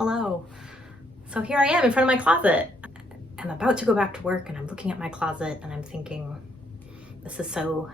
Hello. So here I am in front of my closet. I'm about to go back to work and I'm looking at my closet and I'm thinking, this is so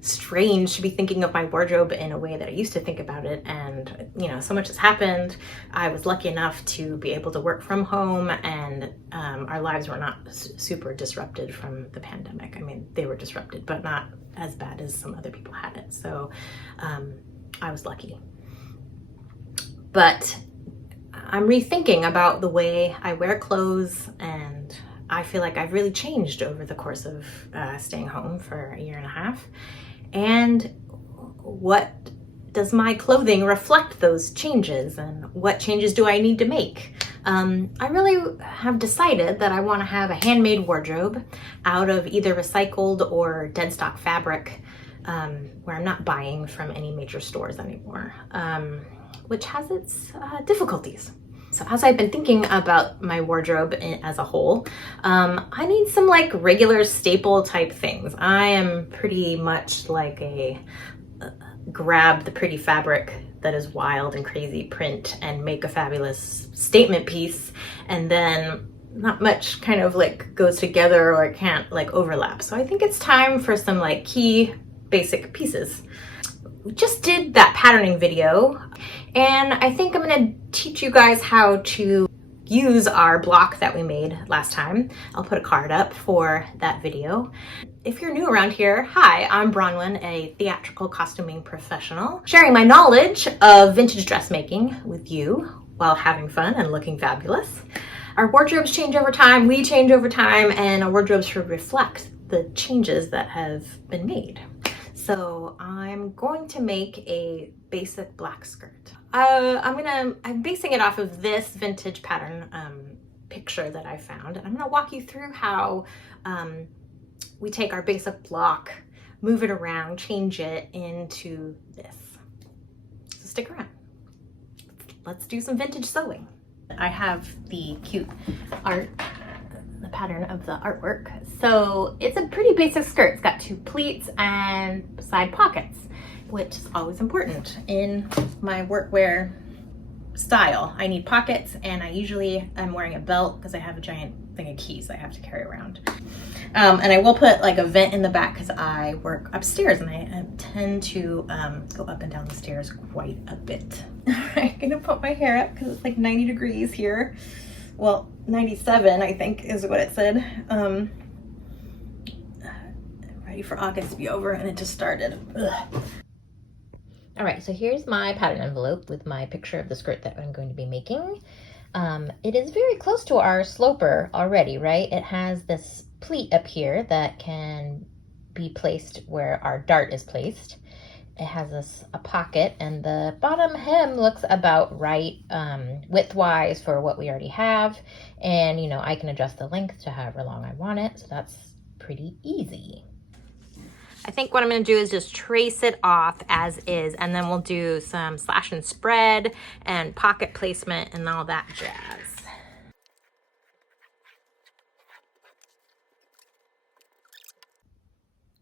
strange to be thinking of my wardrobe in a way that I used to think about it. And, you know, so much has happened. I was lucky enough to be able to work from home, and our lives were not super disrupted from the pandemic. I mean, they were disrupted, but not as bad as some other people had it. So I was lucky. But I'm rethinking about the way I wear clothes, and I feel like I've really changed over the course of staying home for a year and a half. And what does my clothing reflect those changes, and what changes do I need to make? I really have decided that I want to have a handmade wardrobe out of either recycled or dead stock fabric, where I'm not buying from any major stores anymore, which has its difficulties. So as I've been thinking about my wardrobe as a whole, I need some like regular staple type things. I am pretty much like a grab the pretty fabric that is wild and crazy print and make a fabulous statement piece, and then not much kind of like goes together or can't like overlap. So I think it's time for some like key basic pieces. We just did that patterning video, and I think I'm going to teach you guys how to use our block that we made last time. I'll put a card up for that video. If you're new around here, hi, I'm Bronwyn, a theatrical costuming professional, sharing my knowledge of vintage dressmaking with you while having fun and looking fabulous. Our wardrobes change over time, we change over time, and our wardrobes should reflect the changes that have been made. So I'm going to make a basic black skirt. I'm basing it off of this vintage pattern picture that I found. And I'm gonna walk you through how we take our basic block, move it around, change it into this. So stick around. Let's do some vintage sewing. I have the cute art, the pattern of the artwork. So it's a pretty basic skirt. It's got 2 pleats and side pockets, which is always important in my workwear style. I need pockets, and I usually am wearing a belt because I have a giant thing of keys I have to carry around. And I will put like a vent in the back because I work upstairs and I tend to go up and down the stairs quite a bit. I'm gonna put my hair up because it's like 90 degrees here. Well, 97, I think is what it said. Ready for August to be over, and it just started. Ugh. All right, so here's my pattern envelope with my picture of the skirt that I'm going to be making. It is very close to our sloper already, right? It has this pleat up here that can be placed where our dart is placed. It has a pocket, and the bottom hem looks about right width-wise for what we already have. And, you know, I can adjust the length to however long I want it, so that's pretty easy. I think what I'm going to do is just trace it off as is, and then we'll do some slash and spread and pocket placement and all that jazz.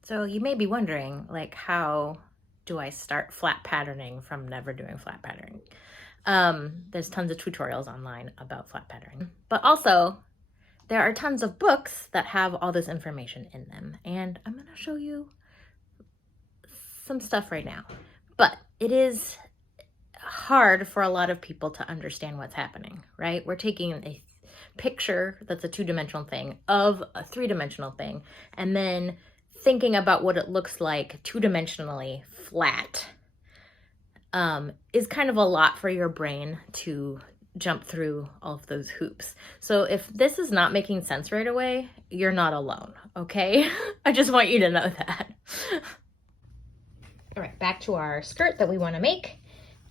So you may be wondering, like, how do I start flat patterning from never doing flat patterning? There's tons of tutorials online about flat patterning, but also there are tons of books that have all this information in them, and I'm going to show you some stuff right now. But it is hard for a lot of people to understand what's happening, right? We're taking a picture that's a 2-dimensional thing of a 3-dimensional thing, and then thinking about what it looks like 2-dimensionally flat is kind of a lot for your brain to jump through all of those hoops. So if this is not making sense right away, you're not alone, okay? I just want you to know that. All right, back to our skirt that we want to make.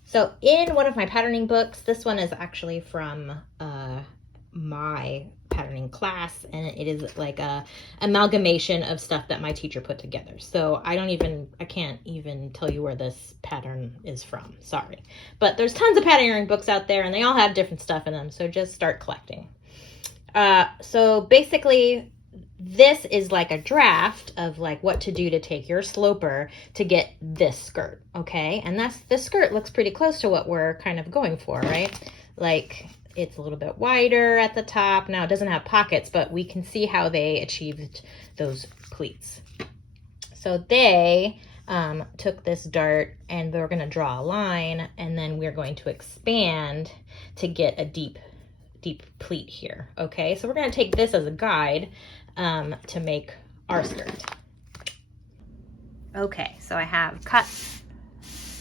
So in one of my patterning books, this one is actually from my patterning class, and it is like a amalgamation of stuff that my teacher put together. So I can't even tell you where this pattern is from, sorry. But there's tons of patterning books out there, and they all have different stuff in them, so just start collecting. So basically, this is like a draft of like what to do to take your sloper to get this skirt, okay? And this skirt looks pretty close to what we're kind of going for, right? like it's a little bit wider at the top. Now it doesn't have pockets, but we can see how they achieved those pleats. So they took this dart and they're going to draw a line, and then we're going to expand to get a deep pleat here. Okay, so we're going to take this as a guide to make our skirt. Okay, so I have cut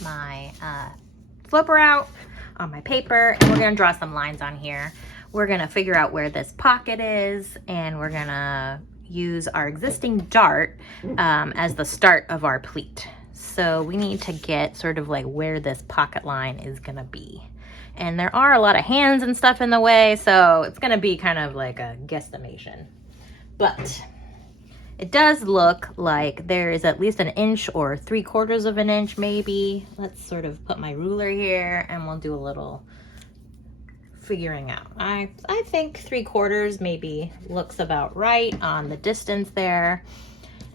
my floper out on my paper, and we're going to draw some lines on here. We're going to figure out where this pocket is, and we're going to use our existing dart as the start of our pleat. So we need to get sort of like where this pocket line is going to be. And there are a lot of hands and stuff in the way, so it's going to be kind of like a guesstimation. But it does look like there is at least 1 inch or 3/4 of an inch maybe. Let's sort of put my ruler here and we'll do a little figuring out. I think 3/4 maybe looks about right on the distance there.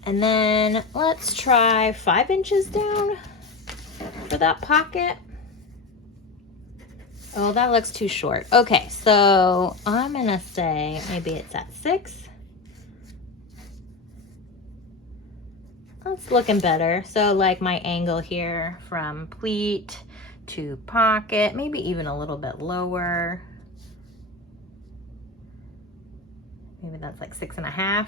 And then let's try 5 inches down for that pocket. Oh, that looks too short. Okay, so I'm gonna say maybe it's at 6. That's looking better. So like my angle here from pleat to pocket, maybe even a little bit lower. Maybe that's like 6.5.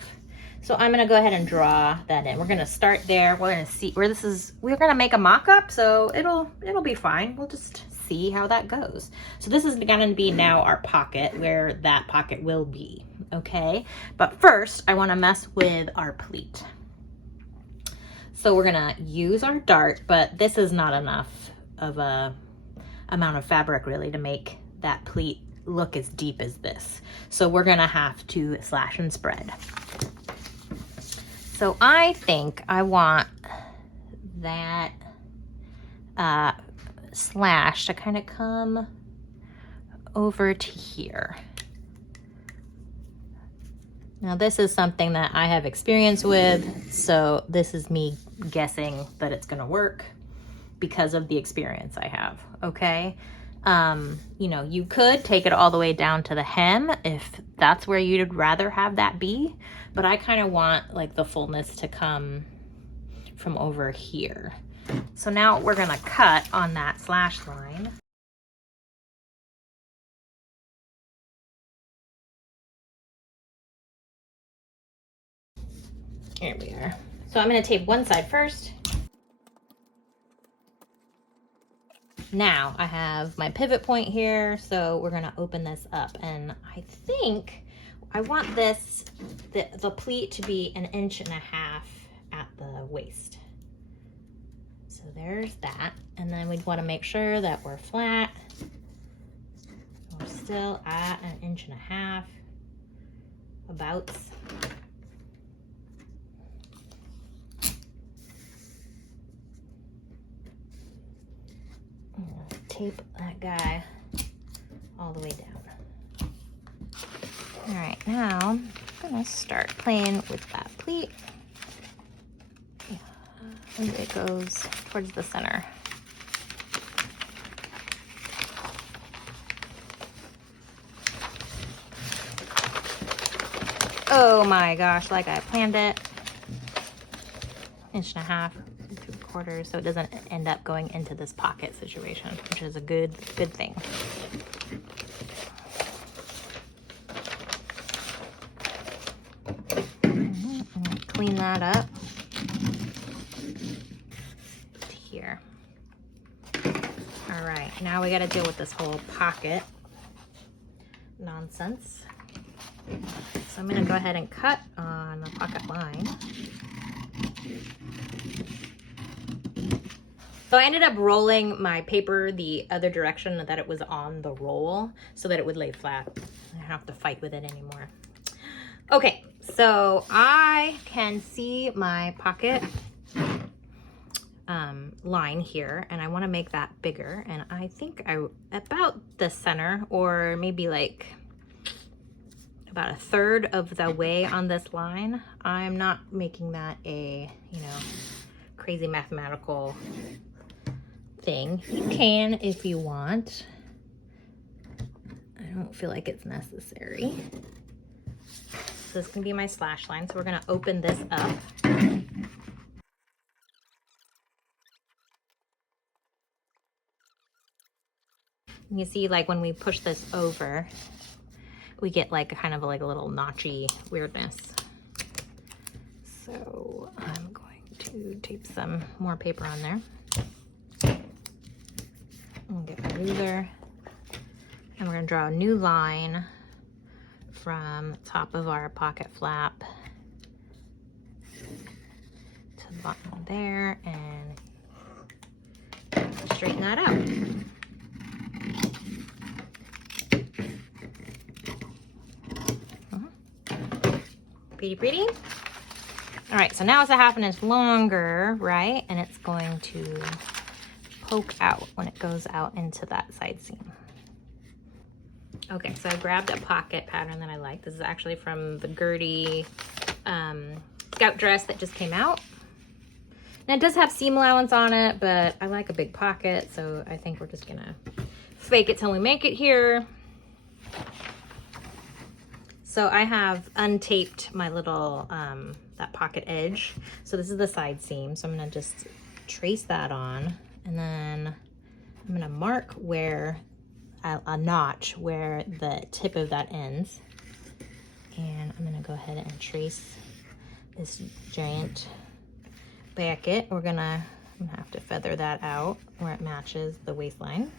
So I'm gonna go ahead and draw that in. We're gonna start there. We're gonna see where this is. We're gonna make a mock-up, so it'll be fine. We'll just see how that goes. So this is gonna be now our pocket, where that pocket will be, okay? But first, I wanna mess with our pleat. So we're gonna use our dart, but this is not enough of a amount of fabric really to make that pleat look as deep as this. So we're gonna have to slash and spread. So I think I want that slash to kind of come over to here. Now this is something that I have experience with, so this is me guessing that it's gonna work because of the experience I have, okay? You know, you could take it all the way down to the hem if that's where you'd rather have that be, but I kind of want like the fullness to come from over here. So now we're gonna cut on that slash line. Here we are. So I'm gonna tape one side first. Now I have my pivot point here, so we're gonna open this up, and I think I want this, the pleat to be 1.5 inches at the waist. So there's that, and then we'd wanna make sure that we're flat. We're still at 1.5 inches, about. Tape that guy all the way down. All right, now I'm gonna start playing with that pleat. And it goes towards the center. Oh my gosh, like I planned it. 1.5 inches, 3/4, so it doesn't end up going into this pocket situation, which is a good thing. Clean that up to here. All right, now we got to deal with this whole pocket nonsense. So I'm going to go ahead and cut on the pocket line. So I ended up rolling my paper the other direction that it was on the roll so that it would lay flat. I don't have to fight with it anymore. Okay, so I can see my pocket line here, and I want to make that bigger, and I think about the center, or maybe like about 1/3 of the way on this line. I'm not making that a, crazy mathematical thing. You can if you want. I don't feel like it's necessary. So this can be my slash line. So we're gonna open this up. You see, like when we push this over, we get like a kind of like a little notchy weirdness. So I'm going to tape some more paper on there. And get my ruler. And we're gonna draw a new line from top of our pocket flap to the bottom there, and straighten that out. Pretty, pretty. All right, so now it's a 1/2 inch longer, right? And it's going to poke out when it goes out into that side seam. Okay, so I grabbed a pocket pattern that I like. This is actually from the Gertie scout dress that just came out. And it does have seam allowance on it, but I like a big pocket, so I think we're just gonna fake it till we make it here. So I have untaped my little, that pocket edge. So this is the side seam. So I'm gonna just trace that on, and then I'm gonna mark where, a notch where the tip of that ends. And I'm gonna go ahead and trace this giant bucket. I'm gonna have to feather that out where it matches the waistline.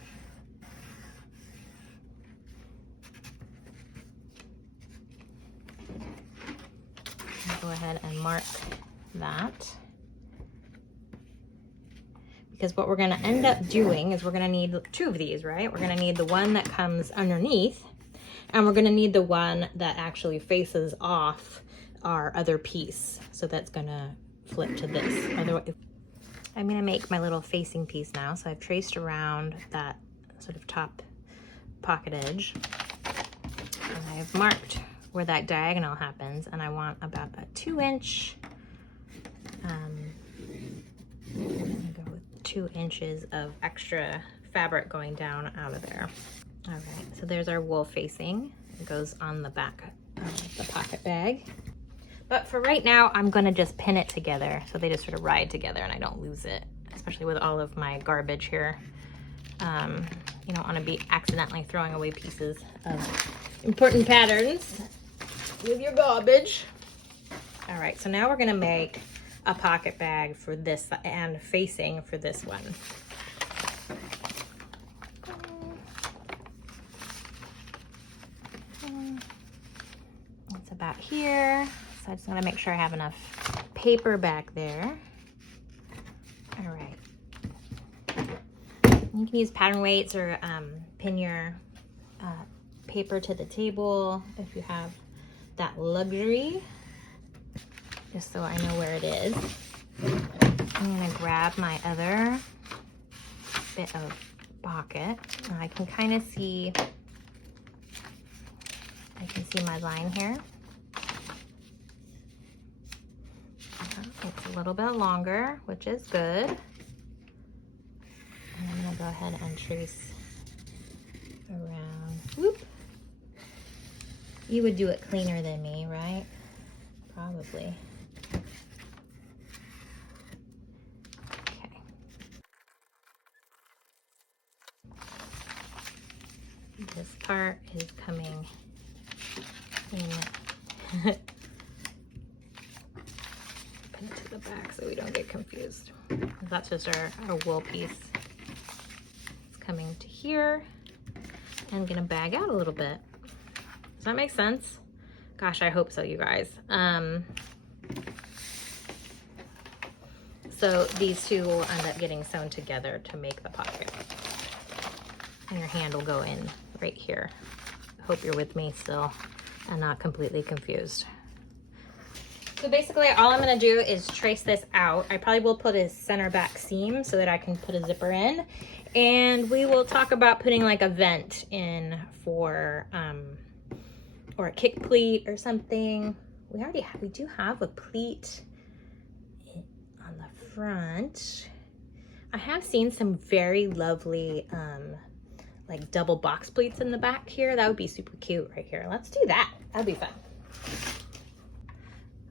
Go ahead and mark that, because what we're going to end up doing is we're going to need 2 of these, right? We're going to need the one that comes underneath, and we're going to need the one that actually faces off our other piece. So that's going to flip to this. Otherwise, I'm going to make my little facing piece now. So I've traced around that sort of top pocket edge, and I've marked where that diagonal happens, and I want about a 2-inch, I'm gonna go with 2 inches of extra fabric going down out of there. All right, so there's our wool facing. It goes on the back of the pocket bag. But for right now, I'm gonna just pin it together so they just sort of ride together and I don't lose it, especially with all of my garbage here. You don't wanna be accidentally throwing away pieces of important patterns with your garbage. All right, so now we're gonna make a pocket bag for this and facing for this one. It's about here. So I just wanna make sure I have enough paper back there. All right. You can use pattern weights or pin your paper to the table if you have that luxury, just so I know where it is. I'm gonna grab my other bit of pocket. And I can kind of see, my line here. It's a little bit longer, which is good. And I'm gonna go ahead and trace around. Whoop. You would do it cleaner than me, right? Probably. Okay. This part is coming in. Put it to the back so we don't get confused. That's just our wool piece. It's coming to here. I'm gonna bag out a little bit. Does that make sense? Gosh, I hope so, you guys. So these two will end up getting sewn together to make the pocket. And your hand will go in right here. Hope you're with me still and not completely confused. So basically all I'm gonna do is trace this out. I probably will put a center back seam so that I can put a zipper in. And we will talk about putting like a vent in for, or a kick pleat or something. We do have a pleat on the front. I have seen some very lovely, like double box pleats in the back here. That would be super cute right here. Let's do that. That'd be fun.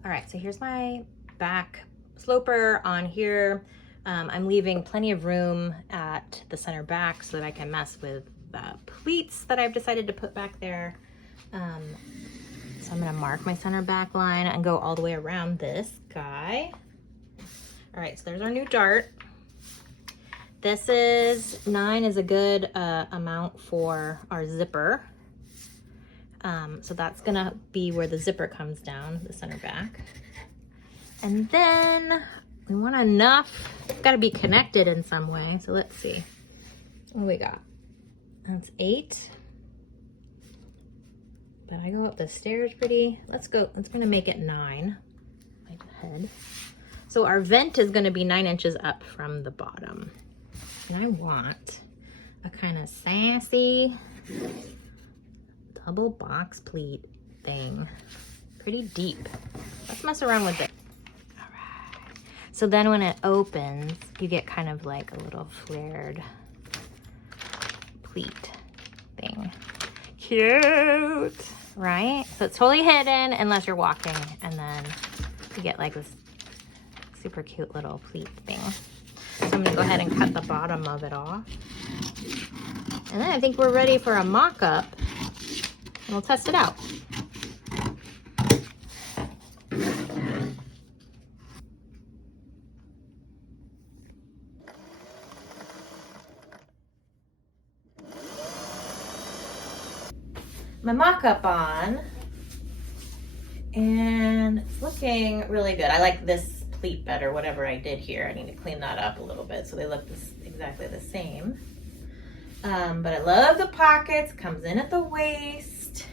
All right, so here's my back sloper on here. I'm leaving plenty of room at the center back so that I can mess with the pleats that I've decided to put back there. So I'm gonna mark my center back line and go all the way around this guy. All right, so there's our new dart. This is 9 is a good amount for our zipper. So that's gonna be where the zipper comes down, the center back. And then we want enough, it's gotta be connected in some way. So let's see, what do we got? That's 8. But I go up the stairs pretty, let's gonna make it 9, like the head. So our vent is gonna be 9 inches up from the bottom. And I want a kind of sassy double box pleat thing, pretty deep. Let's mess around with it. All right. So then when it opens, you get kind of like a little flared pleat thing. Cute, right? So it's totally hidden unless you're walking, and then you get like this super cute little pleat thing. So I'm gonna go ahead and cut the bottom of it off. And then I think we're ready for a mock-up, and we'll test it out. My mock-up on, and it's looking really good. I like this pleat better, whatever I did here. I need to clean that up a little bit so they look exactly the same. But I love the pockets, comes in at the waist.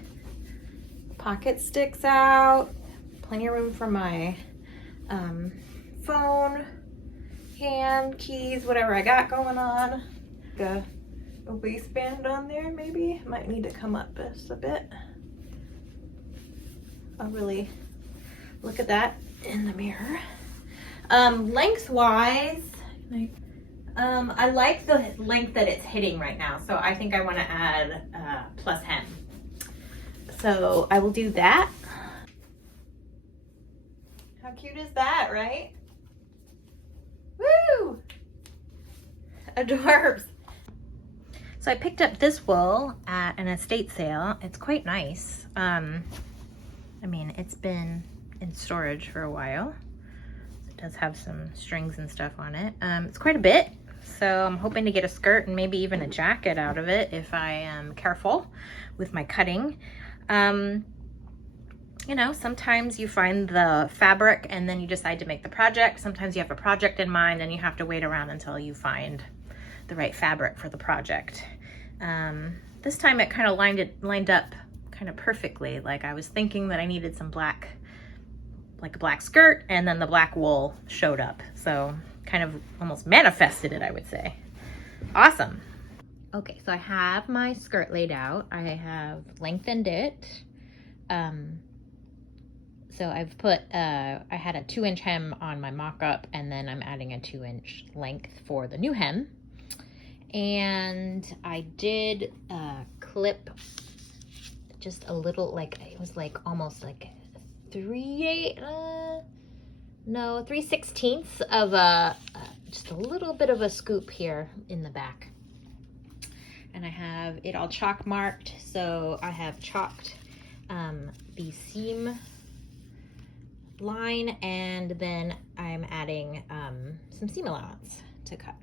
Pocket sticks out, plenty of room for my phone, hand, keys, whatever I got going on. A waistband on there maybe. Might need to come up just a bit. I'll really look at that in the mirror. Lengthwise, I like the length that it's hitting right now, so I think I want to add plus hem. So I will do that. How cute is that, right? Woo! Adorbs. So I picked up this wool at an estate sale. It's quite nice. I mean, it's been in storage for a while. It does have some strings and stuff on it. It's quite a bit, so I'm hoping to get a skirt and maybe even a jacket out of it if I am careful with my cutting. You know, sometimes you find the fabric and then you decide to make the project. Sometimes you have a project in mind and you have to wait around until you find the right fabric for the project. This time it kind of lined up kind of perfectly. Like I was thinking that I needed some black, like a black skirt, and then the black wool showed up. So kind of almost manifested it, I would say. Awesome. Okay, so I have my skirt laid out. I have lengthened it. So I've put, I had a 2-inch hem on my mock-up, and then I'm adding a 2-inch length for the new hem. And I did clip just a little, like, it was like almost like 3/16 of just a little bit of a scoop here in the back. And I have it all chalk marked, so I have chalked the seam line, and then I'm adding some seam allowance to cut.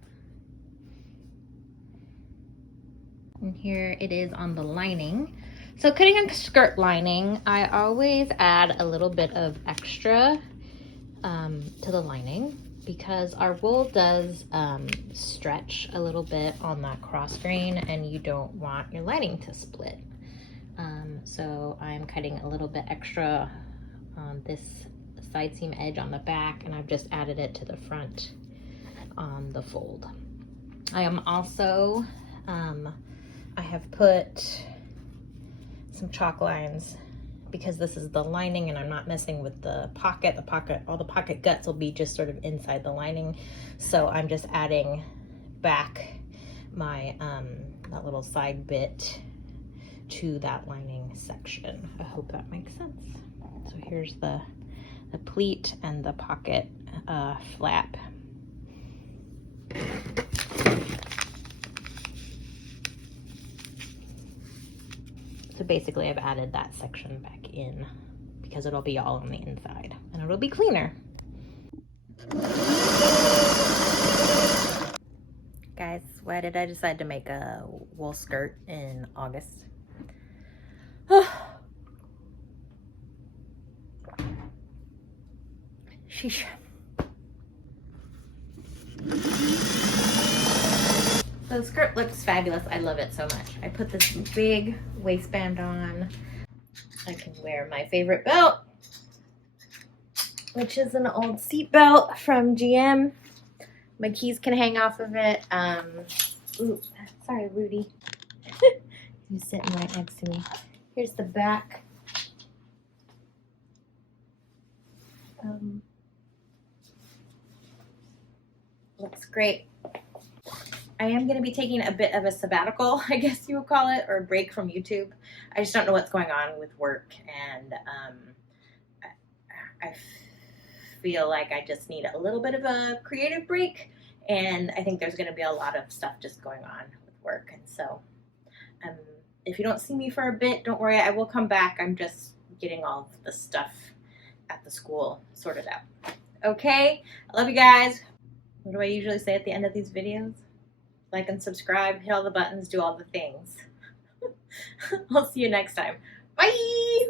And here it is on the lining. So cutting a skirt lining, I always add a little bit of extra to the lining because our wool does stretch a little bit on that cross grain, and you don't want your lining to split. So I'm cutting a little bit extra on this side seam edge on the back, and I've just added it to the front on the fold. I am also, I have put some chalk lines because this is the lining and I'm not messing with the pocket. All the pocket guts will be just sort of inside the lining. So I'm just adding back my that little side bit to that lining section. I hope that makes sense. So here's the pleat and the pocket flap. So basically I've added that section back in because it'll be all on the inside and it'll be cleaner. Guys, why did I decide to make a wool skirt in August? Sheesh. So the skirt looks fabulous. I love it so much. I put this big waistband on. I can wear my favorite belt, which is an old seat belt from GM. My keys can hang off of it. Ooh, sorry, Rudy. He's sitting right next to me. Here's the back. Looks great. I am going to be taking a bit of a sabbatical, I guess you would call it, or a break from YouTube. I just don't know what's going on with work, and I feel like I just need a little bit of a creative break, and I think there's going to be a lot of stuff just going on with work, and so if you don't see me for a bit, don't worry, I will come back. I'm just getting all of the stuff at the school sorted out. Okay, I love you guys. What do I usually say at the end of these videos? Like and subscribe, hit all the buttons, do all the things. I'll see you next time. Bye!